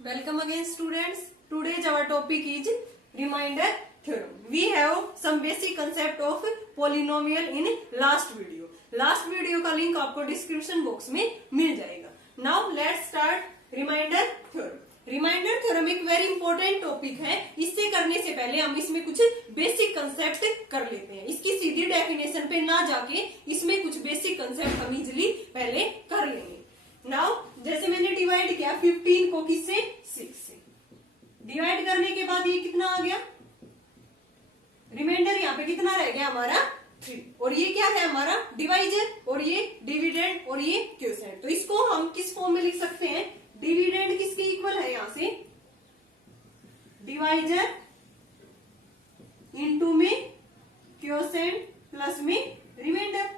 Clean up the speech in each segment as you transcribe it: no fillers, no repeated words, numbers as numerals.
Welcome again students. Today's our topic is reminder theorem. We have some basic concept of polynomial in last video. Last video का link आपको description box में मिल जाएगा. Now let's start reminder theorem. Reminder theorem एक very important topic है. इससे करने से पहले हम इसमें कुछ बेसिक कंसेप्ट कर लेते हैं. इसकी सीधी डेफिनेशन पे ना जाके इसमें कुछ बेसिक कंसेप्ट हम इजिली पहले कर लेंगे. नाउ जैसे मैंने डिवाइड किया 15 को किससे 6 से. डिवाइड करने के बाद ये कितना आ गया, रिमाइंडर यहाँ पे कितना रह गया हमारा 3. और ये क्या है हमारा डिवाइजर, और ये डिविडेंड, और ये क्वोशिएंट. तो इसको हम किस फॉर्म में लिख सकते हैं, डिविडेंड किसके इक्वल है यहां से डिवाइजर इनटू में क्वोशिएंट प्लस में रिमाइंडर.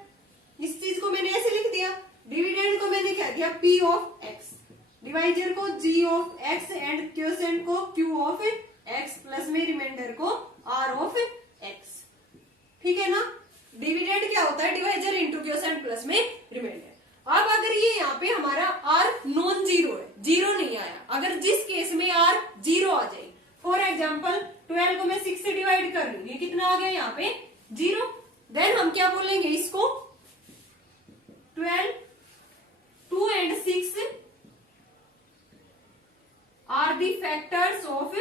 इस चीज को मैंने ऐसे लिख दिया. डिविडेंड को मैंने क्या दिया p ऑफ x, डिवाइजर को g of x and quotient को q ऑफ x प्लस में रिमाइंडर को r ऑफ x. ठीक है ना. डिविडेंड क्या होता है, डिवाइजर इंटू क्वोशिएंट प्लस में रिमाइंडर. अब अगर ये यहाँ पे हमारा r नॉन जीरो है, जीरो नहीं आया, अगर जिस केस में r जीरो आ जाए, फॉर एग्जाम्पल 12 को मैं 6 से डिवाइड कर लू, ये कितना आ गया यहाँ पे 0. देन हम क्या बोलेंगे इसको 12, 2 and 6 are the factors of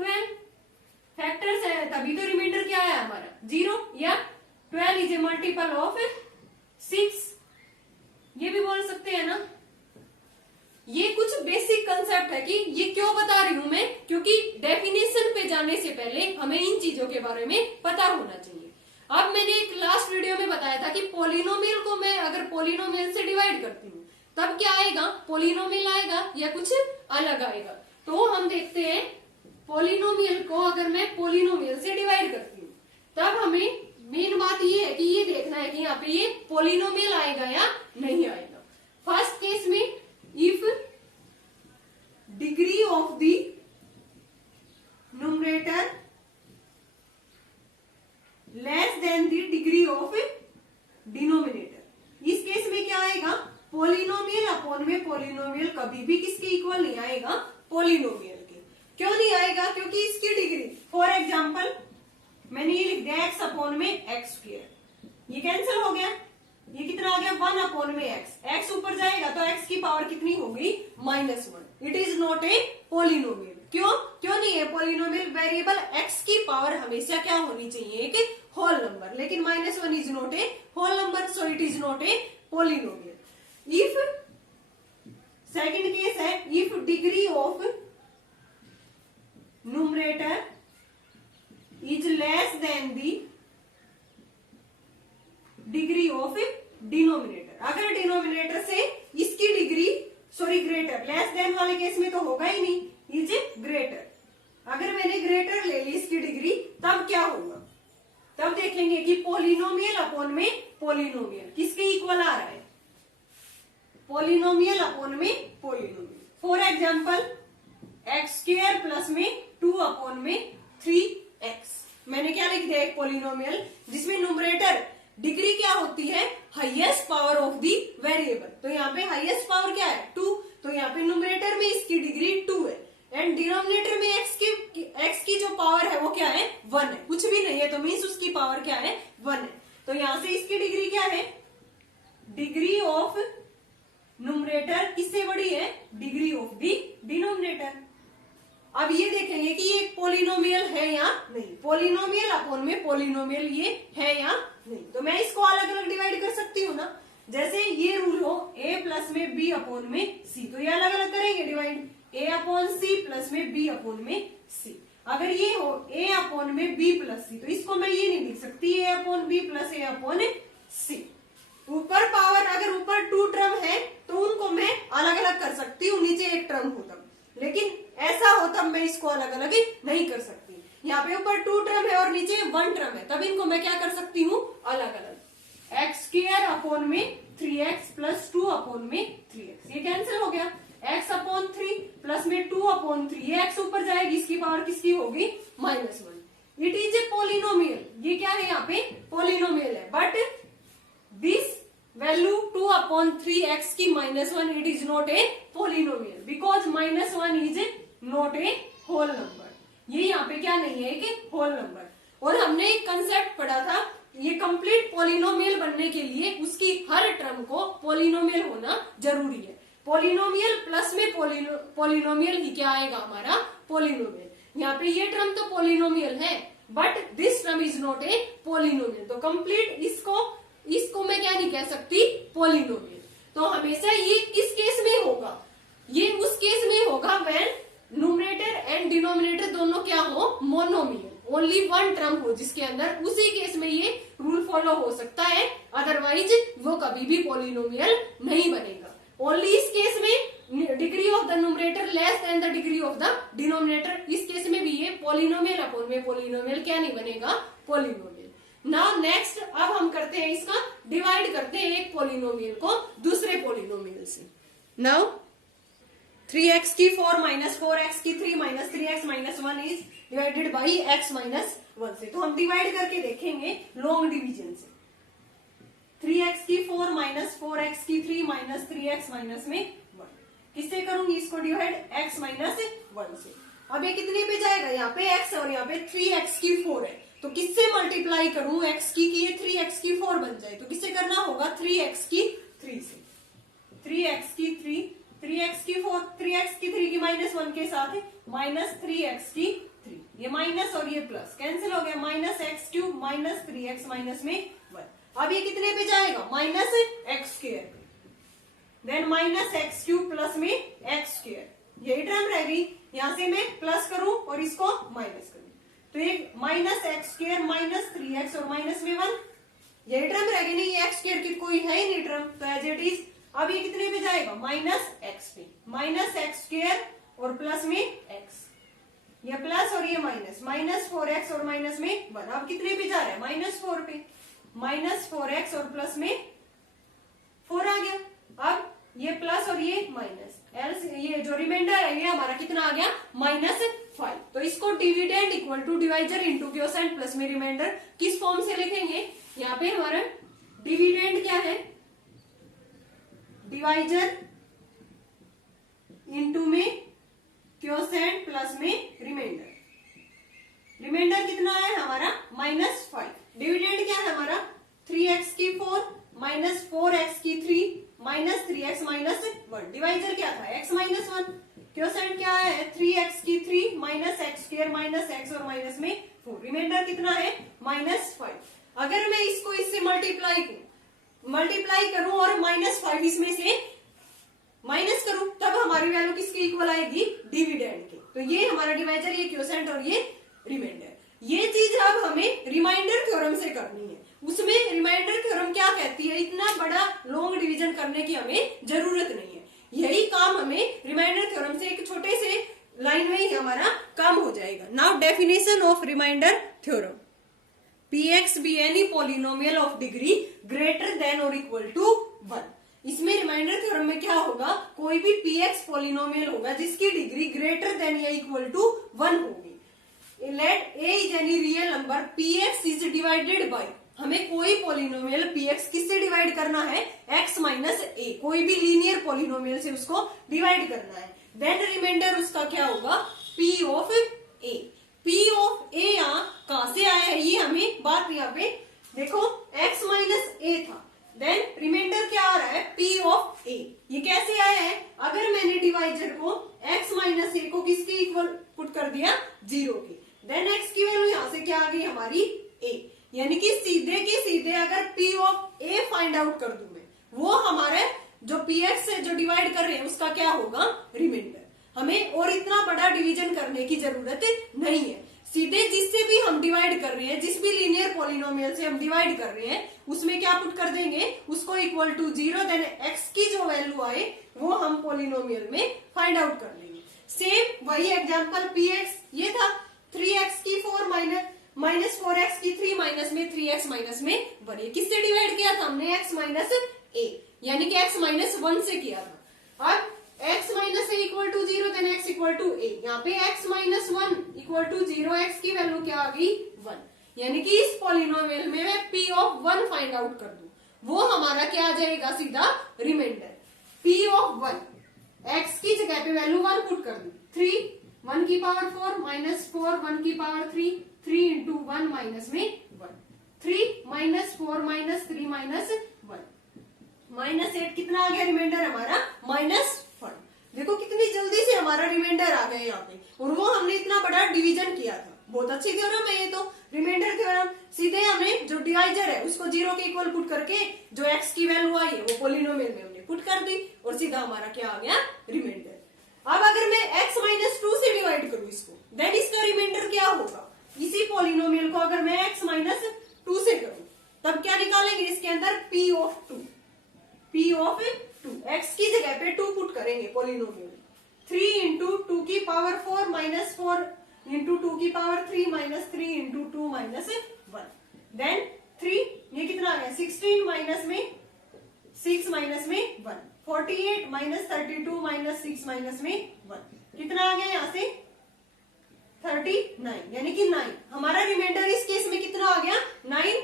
12. Factors है तभी तो रिमाइंडर क्या है हमारा 0, या 12 इज ए मल्टीपल ऑफ 6, ये भी बोल सकते हैं ना. ये कुछ बेसिक कंसेप्ट है कि ये क्यों बता रही हूं मैं, क्योंकि डेफिनेशन पे जाने से पहले हमें इन चीजों के बारे में पता होना चाहिए. अब मैंने एक लास्ट वीडियो में बताया था कि पोलिनोमियल को मैं अगर पोलिनोमियल से डिवाइड करती हूँ तब क्या आएगा, पोलिनोमियल आएगा या कुछ अलग आएगा. तो हम देखते हैं पोलिनोमियल को अगर मैं पोलिनोमियल से डिवाइड करती हूँ तब हमें मेन बात ये है कि ये देखना है कि यहाँ पे ये पोलिनोमियल आएगा या नहीं आएगा. फर्स्ट केस में if degree of the numerator less than the degree of denominator, इस केस में क्या आएगा, पोलिनोमियल अपॉन में पोलिनोमियल कभी भी किसके इक्वल नहीं आएगा, पोलिनोमियल के. क्यों नहीं आएगा, क्योंकि इसकी डिग्री, फॉर एग्जाम्पल मैंने ये लिख दिया x अपॉन में x स्क्वायर, ये कैंसिल हो गया, ये कितना आ गया 1 अपॉन में x ऊपर जाएगा तो x की पावर कितनी होगी -1. It is not a polynomial. क्यों नहीं है पोलिनोमियल, वेरिएबल x की पावर हमेशा क्या होनी चाहिए, एक होल नंबर, लेकिन -1 is not a whole number, so it is not a polynomial. If second case है, if degree of numerator is less than the degree of denominator. अगर denominator से इसकी डिग्री ग्रेटर, लेस देन वाले केस में तो होगा ही नहीं, इज ग्रेटर. अगर मैंने ग्रेटर ले ली इसकी डिग्री तब क्या होगा, तब देख लेंगे कि पोलिनोमियल अपॉन में पोलिनोमियल किसके इक्वल आ रहा है, पोलिनोमियल अपॉन में polynomial. For example x square plus में 2 अपॉन में 3x. मैंने क्या लिख दिया, एक पोलिनोमियल जिसमें न्यूमरेटर डिग्री क्या होती है, highest power of the variable. तो यहाँ पे हाईएस्ट पावर क्या है 2, तो यहाँ पे न्यूमरेटर में इसकी डिग्री 2 है एंड डिनोमिनेटर में x की जो पावर है वो क्या है 1 है, कुछ भी नहीं है तो मीन्स उसकी पावर क्या है 1 है. तो यहाँ से इसकी डिग्री क्या है, डिग्री ऑफ न्यूमरेटर किससे बड़ी है, डिग्री ऑफ द डिनोमिनेटर. अब ये देखेंगे कि ये पोलिनोमियल है या नहीं, पोलिनोमियल अपॉन में पोलिनोमियल ये है या नहीं. तो मैं इसको अलग अलग डिवाइड कर सकती हूँ ना, जैसे ये रूल हो a प्लस में b अपॉन में c, तो ये अलग अलग करेंगे divide, a upon c plus में b अपॉन में c. अगर ये हो a अपॉन में b प्लस c, तो इसको मैं ये नहीं लिख सकती a upon b plus a upon c. ऊपर पावर अगर ऊपर 2 टर्म है तो उनको मैं अलग अलग कर सकती हूँ, नीचे एक टर्म हो तब, लेकिन ऐसा हो तब मैं इसको अलग अलग नहीं कर सकती. यहाँ पे ऊपर 2 टर्म है और नीचे 1 टर्म है, तब इनको मैं क्या कर सकती हूँ अलग अलग. एक्स स्क्वायर अपॉन में 3x प्लस 2 अपॉन में 3x, ये कैंसिल हो गया. x अपॉन 3 प्लस में 2 अपॉन 3, ये x ऊपर जाएगी, इसकी पावर किसकी होगी -1. इट इज ए पोलिनोमियल, ये क्या है यहाँ पे पोलिनोमियल है, but this value 2 upon 3x की -1, it is not a polynomial because -1 is not a whole number. ये यहाँ पे क्या नहीं है कि होल नंबर। और हमने एक कंसेप्ट पढ़ा था, ये कंप्लीट पॉलिनोमियल बनने के लिए उसकी हर टर्म को पॉलिनोमियल होना जरूरी है। पॉलिनोमियल प्लस में पॉलिनोमियल ही क्या आएगा हमारा पॉलिनोमियल। यहाँ पे ये टर्म तो पॉलिनोमियल है but this term is not a polynomial. तो कंप्लीट इसको मैं क्या नहीं कह सकती पॉलिनोमियल। तो हमेशा ये किस केस में होगा, ये उस केस में होगा व्हेन न्यूमरेटर एंड डिनोमिनेटर दोनों क्या हो मोनोमियल, ओनली वन टर्म हो जिसके अंदर, उसी केस में ये रूल फॉलो हो सकता है, अदरवाइज वो कभी भी पॉलिनोमियल नहीं बनेगा। ओनली इस केस में degree of the numerator less than the degree of the denominator, इस केस में भी ये पॉलिनोमियल अपॉन में पॉलिनोमियल क्या नहीं बनेगा पॉलिनोमियल। नाउ नेक्स्ट अब हम करते हैं इसका डिवाइड करते हैं एक पॉलिनोमियल को दूसरे पॉलिनोमियल से। नाउ 3x की 4 माइनस 4x की 3 minus 3x minus 1 is divided by x minus 1 से। तो हम डिवाइड करके देखेंगे लॉन्ग डिवीजन से। 3x की 4 माइनस 4x की 3 माइनस 3x माइनस में 1, किससे करूंगी इसको डिवाइड x माइनस 1 से। अब ये कितने पे जाएगा, यहाँ पे x और यहाँ पे 3x की 4 है, तो किससे मल्टीप्लाई करूं x की कि ये 3x की 4 बन जाए, तो किससे करना होगा 3x की 3 से। 3x की 3, 3x की 4, 3x की 3 की माइनस 1 के साथ माइनस 3x की 3, ये माइनस और ये प्लस कैंसिल हो गया, minus x cube minus 3x minus में 1। अब ये कितने पे जाएगा minus x square, then minus x cube plus में एक्स स्क्वायर, यही टर्म रह गई। यहां से मैं प्लस करूं और इसको माइनस करूं, तो एक minus x square minus 3x और माइनस में 1, यही टर्म रह गई। नहीं ये एक्स स्क्वायर की कोई है ही नहीं टर्म, तो एज इट इज। अब ये कितने पे जाएगा माइनस एक्स पे, माइनस एक्स स्क्वायर और प्लस में एक्स, ये प्लस और ये माइनस, माइनस 4x और माइनस में 1। अब कितने पे जा रहा है माइनस 4 पे, माइनस 4x और प्लस में 4 आ गया। अब ये प्लस और ये माइनस, एल्स ये जो रिमाइंडर है ये हमारा कितना आ गया माइनस 5। तो इसको dividend equal to divisor into quotient plus में रिमाइंडर किस फॉर्म से लिखेंगे, यहाँ पे हमारा डिविडेंड क्या है डिवाइजर इंटू में क्वोशिएंट प्लस में रिमाइंडर। रिमाइंडर कितना है हमारा माइनस 5, डिविडेंड क्या है हमारा 3x की 4 माइनस 4x की 3 माइनस 3x माइनस 1, डिवाइजर क्या था x माइनस 1, क्वोशिएंट क्या है 3x की 3 minus x square minus x और माइनस में 4, रिमाइंडर कितना है माइनस 5। अगर मैं इसको इससे मल्टीप्लाई करूं और माइनस 5 इसमें से माइनस करूं, तब हमारी वैल्यू किसके इक्वल आएगी डिविडेंड के। तो ये हमारा डिवाइजर, ये क्वोशिएंट और ये रिमाइंडर। ये चीज अब हमें रिमाइंडर थ्योरम से करनी है। उसमें रिमाइंडर थ्योरम क्या कहती है, इतना बड़ा लॉन्ग डिवीजन करने की हमें जरूरत नहीं है, यही काम हमें रिमाइंडर थ्योरम से एक छोटे से लाइन में ही हमारा काम हो जाएगा। Now definition of reminder theorem, px be any polynomial of degree greater than or equal to 1। इसमें रिमाइंडर थ्योरम में क्या होगा, कोई भी px पॉलिनोमियल होगा जिसकी डिग्री ग्रेटर देन या इक्वल टू 1 होगी। Let a is any real number px is divided by, हमें कोई पॉलिनोमियल px किससे डिवाइड करना है x माइनस a, कोई भी लीनियर पॉलिनोमियल से उसको डिवाइड करना है। देन रिमाइंडर उसका क्या होगा p of a। p of a यहाँ कहां से आया है, ये हमें बात यहाँ पे देखो x माइनस a था, देन रिमाइंडर क्या आ रहा है p ऑफ a। ये कैसे आया है, अगर मैंने डिवाइजर को x माइनस a को किसके इक्वल पुट कर दिया 0 के, देन x की वैल्यू यहाँ से क्या आ गई हमारी a, यानी कि सीधे की सीधे अगर p of a find out कर दूं मैं, वो हमारे जो px से जो डिवाइड कर रहे हैं उसका क्या होगा रिमाइंडर। हमें और इतना बड़ा डिवीजन करने की जरूरत नहीं है, सीधे जिससे भी हम डिवाइड कर रहे हैं, जिस भी लीनियर पॉलिनोमियल से हम डिवाइड कर रहे हैं उसमें क्या पुट कर देंगे उसको इक्वल टू 0, देन x की जो वैल्यू आए वो हम पॉलिनोमियल में फाइंड आउट कर लेंगे। सेम वही एग्जांपल px ये था 3x की 4 माइनस 4x की 3 माइनस में 3x माइनस में 1, किससे डिवाइड किया था हमने x माइनस a, यानी कि x माइनस 1 से किया था। अब x minus a equal to 0, then x equal to a, यहाँ पे x minus 1 equal to 0, x की वैल्यू क्या आ गई 1, यानी कि इस पॉलिनोमियल में मैं p ऑफ 1 फाइंड आउट कर दूं, वो हमारा क्या आ जाएगा सीधा रिमाइंडर। p ऑफ 1, x की जगह पे वैल्यू 1 पुट कर दूं, 3 1 की पावर 4 माइनस 4 1 की पावर 3 3 इंटू 1 माइनस में 1 3 माइनस 4 माइनस 3 माइनस 1 माइनस 8 कितना आ गया रिमाइंडर हमारा -1। देखो कितनी जल्दी से हमारा रिमाइंडर आ गया यहाँ पे, और वो हमने इतना बड़ा डिवीजन किया था। बहुत अच्छी थ्योरम है ये तो, रिमाइंडर थ्योरम। सीधे हमने जो डिवाइजर है उसको 0 के इक्वल पुट करके जो x की वैल्यू आई है वो पोलिनोमियल में हमने पुट कर दी, और सीधा हमारा क्या आ गया रिमाइंडर। अब अगर मैं x माइनस 2 से डिवाइड करूं इसको, देन इसका रिमाइंडर क्या होगा। इसी पोलिनोमियल को अगर मैं x माइनस 2 से करूं, तब क्या निकालेंगे इसके अंदर p of 2। p of 2 x की जगह पे 2 पुट करेंगे पोलिनोमियल। 3 इंटू 2 की पावर 4 माइनस 4 इंटू 2 की power 3 minus 3 into 2 minus 1। Then 3 ये कितना आ गया 16 माइनस में 6 माइनस में 1 48 माइनस 32 माइनस 6 माइनस में 1 कितना आ गया यहाँ से 39, यानी कि 9। हमारा रिमाइंडर इस केस में कितना आ गया 9।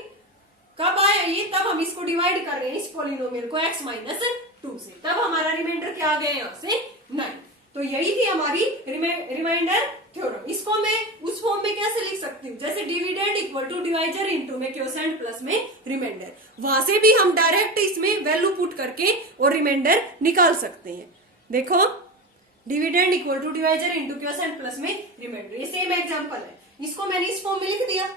कब आया ये, तब हम इसको डिवाइड कर रहे हैं इस पोलिनोमियल को x माइनस 2 से, तब हमारा रिमाइंडर क्या आ गया यहाँ से 9। तो यही थी हमारी रिमाइंडर थ्योरम। इसको मैं उस फॉर्म में कैसे लिख सकती हूँ, जैसे dividend equal to divisor into में क्वोशिएंट प्लस में रिमाइंडर। वहां से भी हम डायरेक्ट इसमें वैल्यू पुट करके और रिमाइंडर निकाल सकते हैं। देखो dividend equal to divisor into quotient plus में रिमाइंडर, ये सेम एग्जांपल है। इसको मैंने इस फॉर्म में लिख दिया,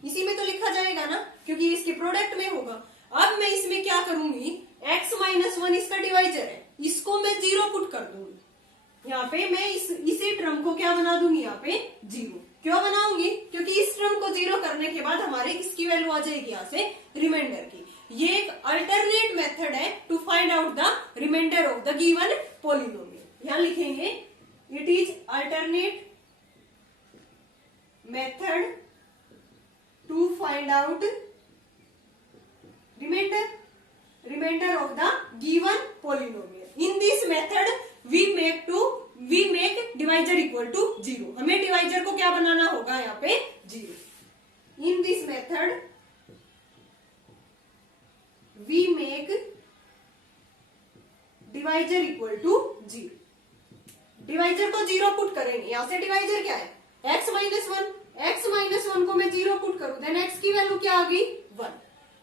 इसी में तो लिखा जाएगा ना, क्योंकि इसके प्रोडक्ट में होगा। अब मैं इसमें क्या करूंगी, x माइनस 1 इसका डिवाइजर है, इसको मैं 0 पुट कर दूंगी। यहाँ पे मैं इसी टर्म को क्या बना दूंगी, यहाँ पे 0। क्यों बनाऊंगी, क्योंकि इस टर्म को 0 करने के बाद हमारे किसकी वैल्यू आ जाएगी यहाँ से रिमाइंडर की। ये एक अल्टरनेट मेथड है to find out the reminder of the given polynomial. यहाँ लिखेंगे it is alternate method to find out remainder of the given polynomial. In this method we make divisor equal to 0. हमें divisor को क्या बनाना होगा यहाँ पे 0. In this method we make divisor equal to 0. Divisor को 0 put करेंगे, यहाँ से डिवाइजर क्या है x माइनस 1। x माइनस 1 को मैं 0 पुट करूं, देन x की वैल्यू क्या आ गई 1।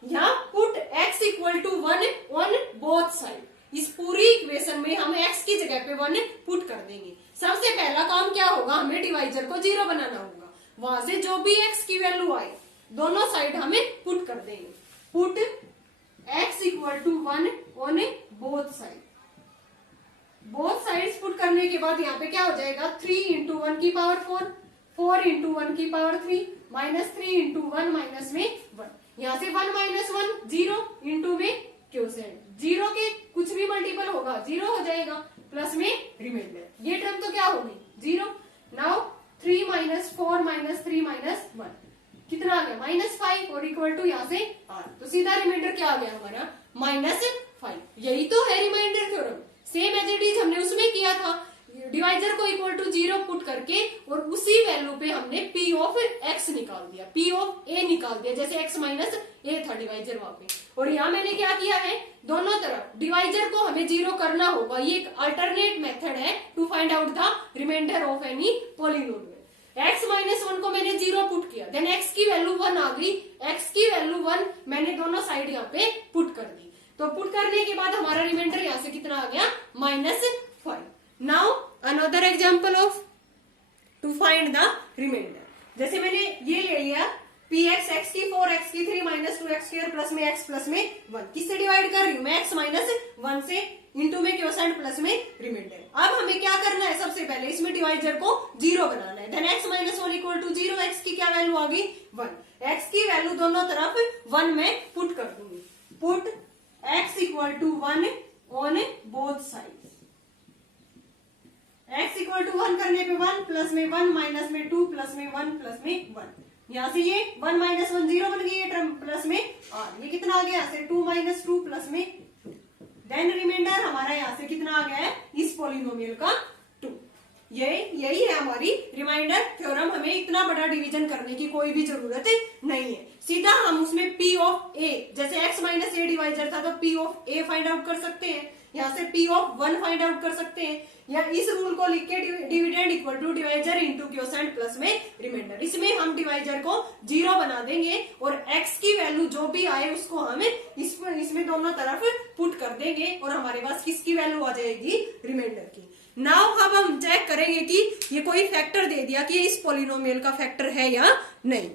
यहाँ put x equal to 1 on both side. इस पूरी इक्वेशन में हम x की जगह पे 1 पुट कर देंगे। सबसे पहला काम क्या होगा, हमें डिवाइजर को 0 बनाना होगा। वहां से जो भी x की वैल्यू आए दोनों साइड हमें पुट कर देंगे। Put x equal to 1 on both side. Both sides put करने के बाद यहाँ पे क्या हो जाएगा 3 इंटू 1 की पावर 4 4 इंटू 1 की पावर 3 माइनस 3 इंटू 1 माइनस में 1। यहाँ से 1 माइनस 1 0 इंटू में क्वोशिएंट 0 के कुछ भी मल्टीपल होगा 0 हो जाएगा, प्लस में रिमाइंडर। ये टर्म तो क्या होगी 0। नाउ 3 माइनस 4 माइनस 3 माइनस 1 कितना आ गया -5 और इक्वल टू यहाँ से r। तो सीधा रिमाइंडर क्या आ गया हमारा -5। यही तो है reminder theorem. Same as it is हमने उसमें किया था, डिवाइजर को इक्वल टू 0 पुट करके और उसी वैल्यू पे हमने p ऑफ x निकाल दिया, p ऑफ a निकाल दिया, जैसे x माइनस a था डिवाइजर वहां पे। और यहाँ मैंने क्या किया है, दोनों तरफ डिवाइजर को हमें 0 करना होगा। ये एक अल्टरनेट मेथड है to find out the reminder of any polynomial. x minus 1 को मैंने 0 पुट किया, देन x की वैल्यू 1 आ गई, x की वैल्यू 1 मैंने दोनों साइड यहाँ पे पुट कर दी। तो पुट करने के बाद हमारा रिमाइंडर यहाँ से कितना आ गया -5। Now another example of to find the reminder. जैसे मैंने ये ले लिया px x की 4x की 3 माइनस 2x स्क्वायर प्लस में x प्लस में 1। किससे डिवाइड कर रही हूँ मैं x माइनस 1 से, इंटू में क्वोशिएंट प्लस में रिमाइंडर। अब हमें क्या करना है, सबसे पहले इसमें डिवाइजर को 0 बनाना है। Then x minus 1 equal to 0, x की क्या वैल्यू आ गई 1। x की वैल्यू दोनों तरफ 1 में पुट कर दूंगी। Put x equal to 1 on both side. x equal to 1 करने पे 1 प्लस में 1 माइनस में 2 प्लस में 1 प्लस में 1। यहाँ से ये 1 माइनस 1 0 बन गई, ये टर्म प्लस में r। ये कितना आ गया यहाँ से 2 माइनस 2 प्लस में 2। देन रिमाइंडर हमारा यहाँ से कितना आ गया है इस पोलिनोमियल का 2। यही है हमारी रिमाइंडर थ्योरम। हमें इतना बड़ा डिवीजन करने की कोई भी जरूरत नहीं है, सीधा हम उसमें p ऑफ a, जैसे x माइनस a डिवाइजर था तो p of a find out कर सकते हैं। यहाँ से p ऑफ 1 फाइंड आउट कर सकते हैं, या इस रूल को लिख के dividend equal to divisor into quotient plus में रिमाइंडर। इसमें हम डिवाइजर को 0 बना देंगे और x की वैल्यू जो भी आए उसको हम इसमें दोनों तरफ पुट कर देंगे और हमारे पास किसकी वैल्यू आ जाएगी, रिमाइंडर की। नाउ अब हम चेक करेंगे कि ये कोई फैक्टर दे दिया कि ये इस पोलिनोमियल का फैक्टर है या नहीं।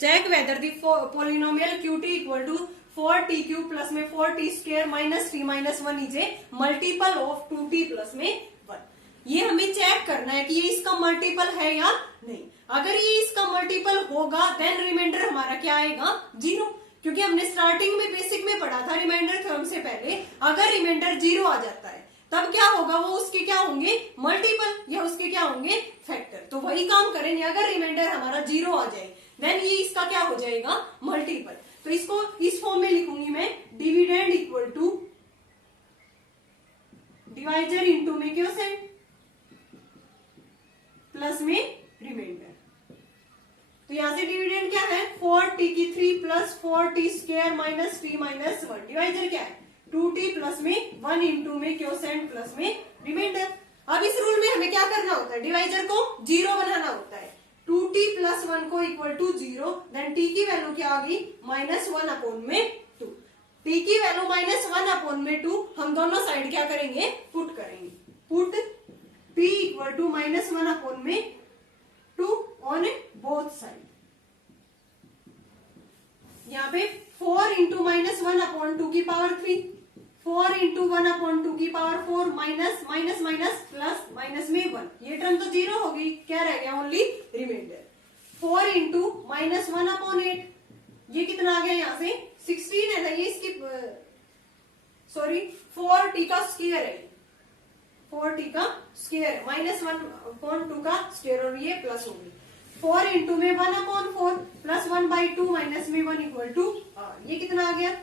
Check whether the polynomial qt equal to 4t cube plus में 4t square minus t minus 1 is a multiple of 2t plus में 1। ये हमें चेक करना है कि ये इसका मल्टीपल है या नहीं। अगर ये इसका मल्टीपल होगा देन रिमाइंडर हमारा क्या आएगा, 0, क्योंकि हमने स्टार्टिंग में बेसिक में पढ़ा था रिमाइंडर थ्योरम से पहले, अगर रिमाइंडर 0 आ जाता है तब क्या होगा, वो उसके क्या होंगे, मल्टीपल या उसके क्या होंगे, फैक्टर। तो वही काम करेंगे, अगर रिमाइंडर हमारा 0 आ जाए देन ये इसका क्या हो जाएगा, मल्टीपल। तो इसको इस फॉर्म में लिखूंगी मैं, dividend equal to divisor into में क्वोशिएंट प्लस में रिमाइंडर। तो यहां से डिविडेंड क्या है, 4t की 3 plus 4t square minus t minus 1, divisor क्या है 2t प्लस में 1 इंटू में क्वोशिएंट प्लस में रिमाइंडर। अब इस रूल में हमें क्या करना होता है, डिवाइजर को 0 बनाना होता है। 2t प्लस 1 को इक्वल टू 0, देन t की वैल्यू क्या आ गई, माइनस 1 अपॉन में 2। t की वैल्यू माइनस 1 अपॉन में 2 हम दोनों साइड क्या करेंगे, पुट करेंगे। Put p equal to minus 1 upon में 2 ऑन बोथ साइड। यहाँ पे 4 इंटू माइनस 1 अपॉन 2 की पावर 3, 4 इंटू 1 अपॉन 2 की power 4 minus minus minus plus minus में 1, ये टर्म तो 0 होगी, क्या रह गया, only reminder. 4 into minus 1 upon 8, ये कितना आ गया, यहाँ से 16 है ना, ये इसकी सॉरी 4t का स्क्वायर है, 4t का स्क्वायर माइनस 1 अपॉन 2 का स्क्वायर और ये प्लस होगी। 4 इंटू में 1 अपॉन 4 प्लस 1/2 माइनस में 1 इक्वल टू r, ये कितना आ गया,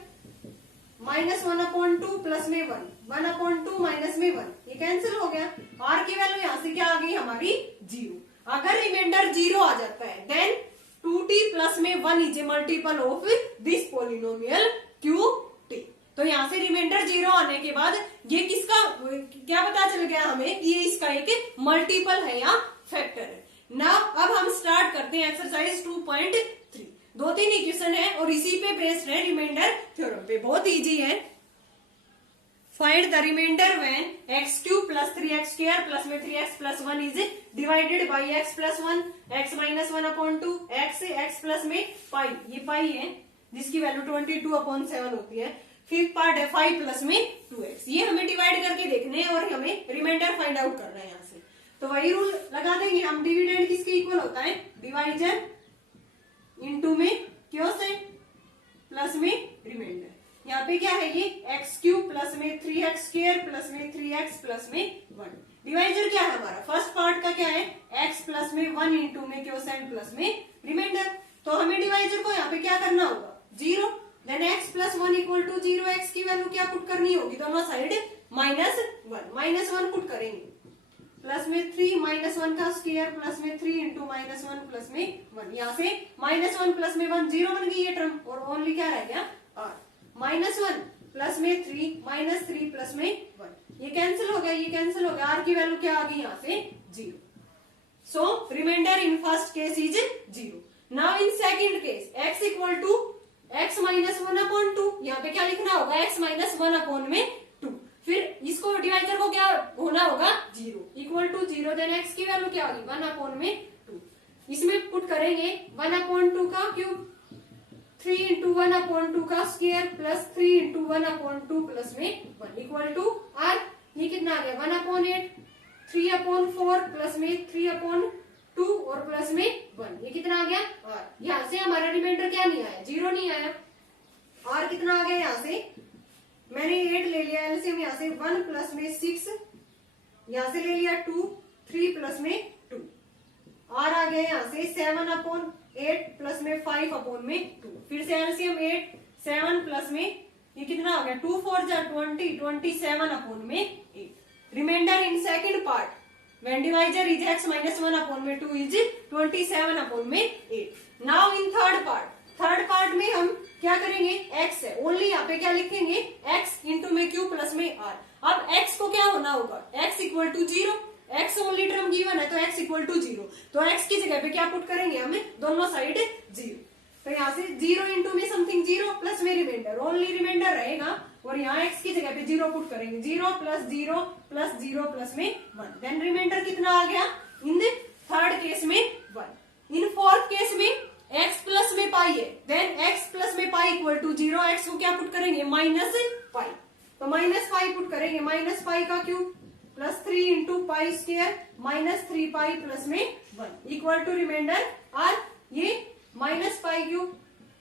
माइनस 1 अपॉन 2 प्लस में 1, 1 अपॉन 2 माइनस में 1, ये कैंसिल हो गया। r की वैल्यू यहाँ से क्या आ गई हमारी, 0। अगर रिमाइंडर 0 आ जाता है देन 2t प्लस में 1 is a multiple of this polynomial qt। तो यहाँ से रिमाइंडर 0 आने के बाद ये किसका क्या पता चल गया हमें, ये इसका एक मल्टीपल है या फैक्टर है। ना अब हम स्टार्ट करते हैं एक्सरसाइज 2.3। 2-3 इक्वेशन है और इसी पे बेस्ड है रिमाइंडर थ्योरम पे, बहुत इजी है। Find the reminder when x cube plus 3x square plus में 3x plus 1 is divided by x plus 1, x minus 1 upon 2, x plus में पाई, ये पाई है जिसकी वैल्यू 22/7 होती है। फिफ्थ पार्ट है 5 प्लस में 2x, ये हमें डिवाइड करके देखने हैं और हमें रिमाइंडर फाइंड आउट करना है। यहाँ से तो वही रूल लगा देंगे हम, डिविडेंड किसके इक्वल होता है, डिवाइजर इंटू में क्वोशिएंट प्लस में रिमाइंडर। यहाँ पे क्या है, ये x क्यूब प्लस में 3x स्क्वायर प्लस में 3x प्लस में 1। डिवाइजर क्या है हमारा, फर्स्ट पार्ट का क्या है, x प्लस में 1 इंटू में क्वोशिएंट प्लस में रिमाइंडर। तो हमें डिवाइजर को यहाँ पे क्या करना होगा, 0, then x plus 1 equal to 0, x की वैल्यू क्या पुट करनी होगी, दोनों साइड माइनस 1 पुट करेंगे, प्लस में 3 माइनस 1 का स्क्वायर प्लस में 3 इंटू माइनस 1 प्लस में 1। यहाँ से माइनस 1 प्लस में 1 0 बन गई ये टर्म और ओनली क्या रह गया r। माइनस 1 प्लस में 3 माइनस 3 प्लस में 1, ये कैंसिल हो गया, ये कैंसिल हो गया, r की वैल्यू क्या आ गई यहाँ से 0। So remainder in first case is 0। Now in second case x equal to x minus 1 upon 2, यहाँ पे क्या लिखना होगा, x माइनस 1 अपॉन में 2, फिर इसको डिवाइजर को क्या होना होगा, 0 इक्वल टू 0, देन x की वैल्यू क्या होगी 1 अपॉन में 2, इसमें पुट करेंगे 1 अपॉन 2 का क्यूब, 3 इंटू 1 अपॉन 2 का square plus 3 into 1 upon 2 plus में 1 इक्वल टू r, ये कितना आ गया 1 अपॉन 8, 3 अपॉन 4 प्लस में 3 अपॉन 2 और प्लस में 1, ये कितना आ गया r। यहाँ से हमारा रिमाइंडर क्या नहीं आया, 0 नहीं आया। r कितना आ गया, यहाँ से मैंने 8 ले लिया एलसीएम, यहाँ से 1 प्लस में 6, यहाँ से ले लिया 2, 3 प्लस में 2, r आ गया यहाँ से 7 अपॉन 8 प्लस में 5 अपॉन में 2, फिर से एलसीएम 8 7 प्लस में ये कितना आ गया 2 4 जा 20, 27 अपॉन में 8। Reminder in second part when divisor is x minus 1 upon में 2 is 27 upon में 8। now in third third part में हम क्या करेंगे, x है ओनली, यहाँ पे क्या लिखेंगे, x इंटू में q प्लस में r। अब x को क्या होना होगा, x equal to 0, x only term given है तो x इक्वल टू 0, तो x की जगह पे क्या पुट करेंगे हमें, दोनों साइड 0, तो यहाँ से 0 इंटू में समथिंग 0 प्लस में रिमाइंडर, ओनली रिमाइंडर रहेगा, और यहाँ x की जगह पे 0 पुट करेंगे, 0 प्लस 0 प्लस 0 प्लस में 1, देन रिमाइंडर कितना आ गया, इन थर्ड केस में 1। इन फोर्थ केस में x प्लस में पाई है, देन x प्लस में पाई इक्वल टू 0, x को क्या पुट करेंगे, माइनस पाई, तो माइनस पाई पुट करेंगे, माइनस पाई का cube plus 3 into pi square minus 3 pi plus में 1 इक्वल टू रिमाइंडर आर, ये minus pi cube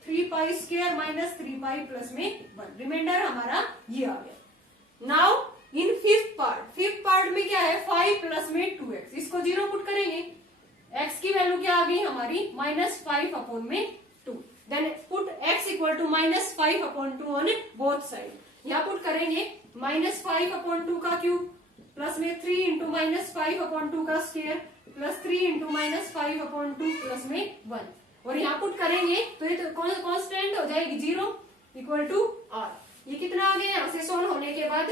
3 pi square minus 3 pi plus में 1, reminder हमारा ये आ गया। नाउ इन फिफ्थ पार्ट में क्या है, 5 प्लस में 2x, इसको 0 पुट करेंगे, x की वैल्यू क्या आ गई हमारी, माइनस 5 अपॉन में 2, then put x equal to minus 5 upon 2 on both side, यहाँ पुट करेंगे माइनस 5 अपॉन 2 का क्यूब प्लस में 3 इंटू माइनस 5 अपॉन 2 का square plus 3 into minus 5 upon 2 plus में 1, और यहाँ पुट करेंगे तो ये तो कांस्टेंट हो जाएगी 0 इक्वल टू r, ये कितना आ गया, यहाँ से सोल्व होने के बाद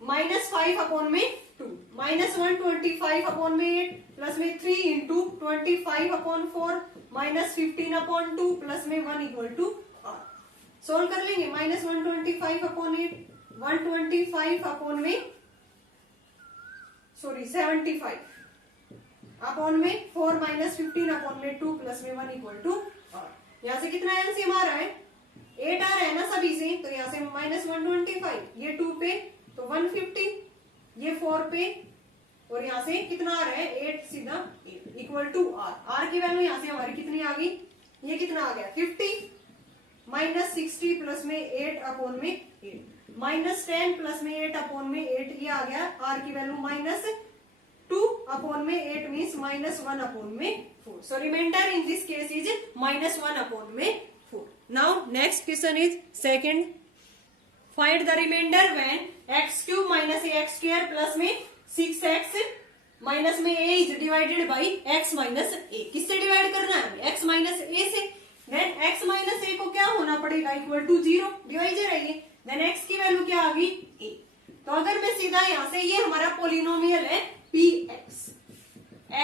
माइनस 5 अपॉन में 2 माइनस 125 अपॉन में 8 प्लस में 3 into 25 upon 4 minus 15 upon 2 plus में 1 इक्वल टू r, सोल्व कर लेंगे, माइनस 125 अपॉन 8 125 अपॉन में 75 अपॉन में 4 माइनस 15 अपॉन में 2 प्लस में 1 इक्वल टू r, यहाँ से कितना एलसीएम आ रहा है, 8 आ रहा है ना सभी से, तो यहाँ से माइनस 125, ये 2 पे तो 150, ये 4 पे, और यहाँ से कितना आ रहा है 8 सीधा 8 इक्वल टू r, r की वैल्यू यहाँ से हमारी कितनी आ गई, ये कितना आ गया 50 माइनस 60 प्लस में 8 अपॉन में 8 माइनस 10 प्लस में 8 अपॉन में 8, ये आ गया r की वैल्यू माइनस 2 अपॉन में 8 मीन्स माइनस 1 अपॉन में 4, so remainder in this case is minus 1 upon में 4। Now next question is second, find the reminder when x cube minus ax square plus में 6x minus में a is divided by x minus a, किससे divide करना है, x minus a से, then x minus a को क्या होना पड़ेगा, इक्वल टू 0, डिवाइजर है ये, देन x की वैल्यू क्या आ गई a, तो अगर मैं सीधा यहाँ से, ये हमारा पोलिनोमियल है px,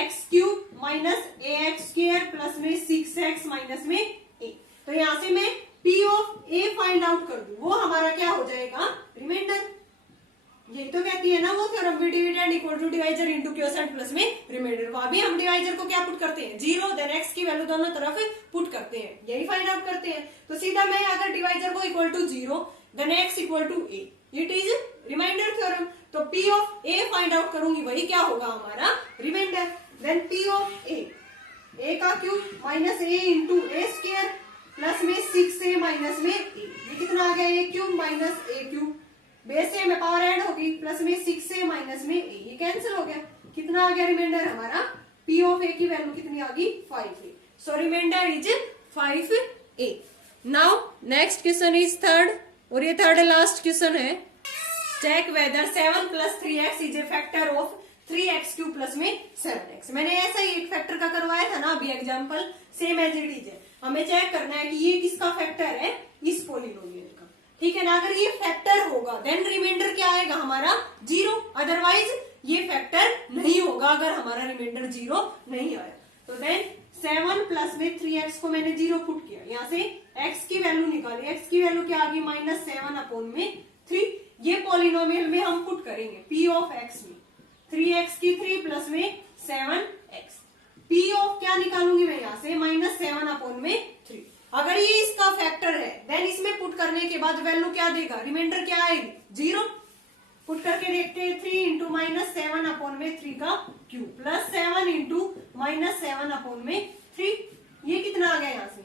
x cube minus ax square plus में 6x माइनस में a, तो यहाँ से मैं p of a find out कर दूं, वो हमारा क्या हो जाएगा, रिमाइंडर, ये तो कहती है ना वो theorem, be dividend equal to divisor into quotient plus में रिमाइंडर, वहां भी हम डिवाइजर को क्या पुट करते हैं 0, देन x की वैल्यू दोनों तरफ पुट करते हैं, यही फाइंड आउट करते हैं, तो सीधा मैं अगर डिवाइजर को equal to 0 then x equal to a, it is remainder theorem, तो p of a find out करूंगी, वही क्या होगा हमारा remainder, then p of a का cube minus a into a square plus में 6a माइनस में a, ये कितना आ गया, a cube minus a cube, base से में पावर ऐड होगी प्लस में 6a माइनस में a, ये कैंसिल हो गया, कितना आ गया रिमाइंडर हमारा, p ऑफ a की वैल्यू कितनी आ गई 5a, so remainder is 5a। Now next question is third, और ये थर्ड लास्ट क्वेश्चन है, check whether 7 plus 3x is a factor of 3x cube plus में 7x, मैंने ऐसा ही एक फैक्टर का करवाया था ना अभी example, same as it is है, हमें चेक करना है कि ये किसका फैक्टर है, इस पोलिनोमियल का, ठीक है ना, अगर ये फैक्टर होगा देन रिमाइंडर क्या आएगा हमारा 0, अदरवाइज ये फैक्टर नहीं होगा अगर हमारा रिमाइंडर 0 नहीं आया, तो देन 7 प्लस में 3x को मैंने 0 पुट किया, यहाँ से x की वैल्यू निकाली, x की वैल्यू क्या आ गई माइनस 7 अपॉन में 3, ये पॉलिनोमियल में हम पुट करेंगे p ऑफ x में 3x की 3 प्लस में 7x, p ऑफ क्या निकालूंगी मैं यहाँ से माइनस 7 अपॉन में 3, अगर ये इसका फैक्टर है देन इसमें पुट करने के बाद वैल्यू क्या देगा, रिमाइंडर क्या आएगी 0, पुट करके देखते हैं 3 इंटू माइनस 7 अपॉन में 3 का cube plus 7 into minus 7 upon में 3, ये कितना आ गया यहाँ से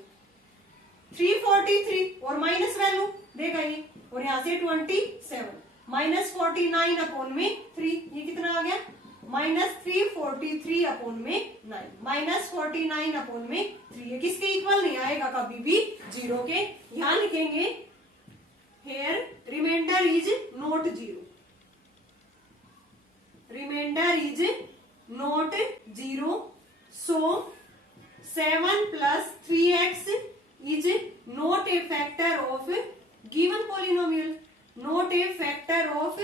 343, और माइनस वैल्यू देगा ये, और यहाँ से 27 माइनस 49 अपॉन में 3, ये कितना आ गया माइनस 343 अपॉन में 9, माइनस 49 अपॉन में 3, ये किसके इक्वल नहीं आएगा कभी भी 0 के, यहां लिखेंगे here remainder is not 0, remainder is not 0, so 7 plus 3x is not a factor of given polynomial, not a factor of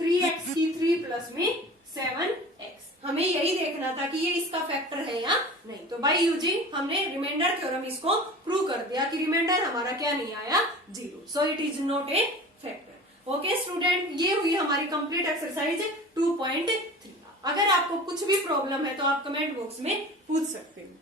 3x की 3 प्लस में 7x। हमें यही देखना था कि ये इसका फैक्टर है या नहीं। तो बाय यूजिंग हमने रिमाइंडर थ्योरम इसको प्रूव कर दिया कि रिमाइंडर हमारा क्या नहीं आया, 0। सो it is not A factor. Okay student, ये हुई हमारी कंप्लीट एक्सरसाइज 2.3। अगर आपको कुछ भी प्रॉब्लम है तो आप कमेंट बॉक्स में पूछ सकते हैं।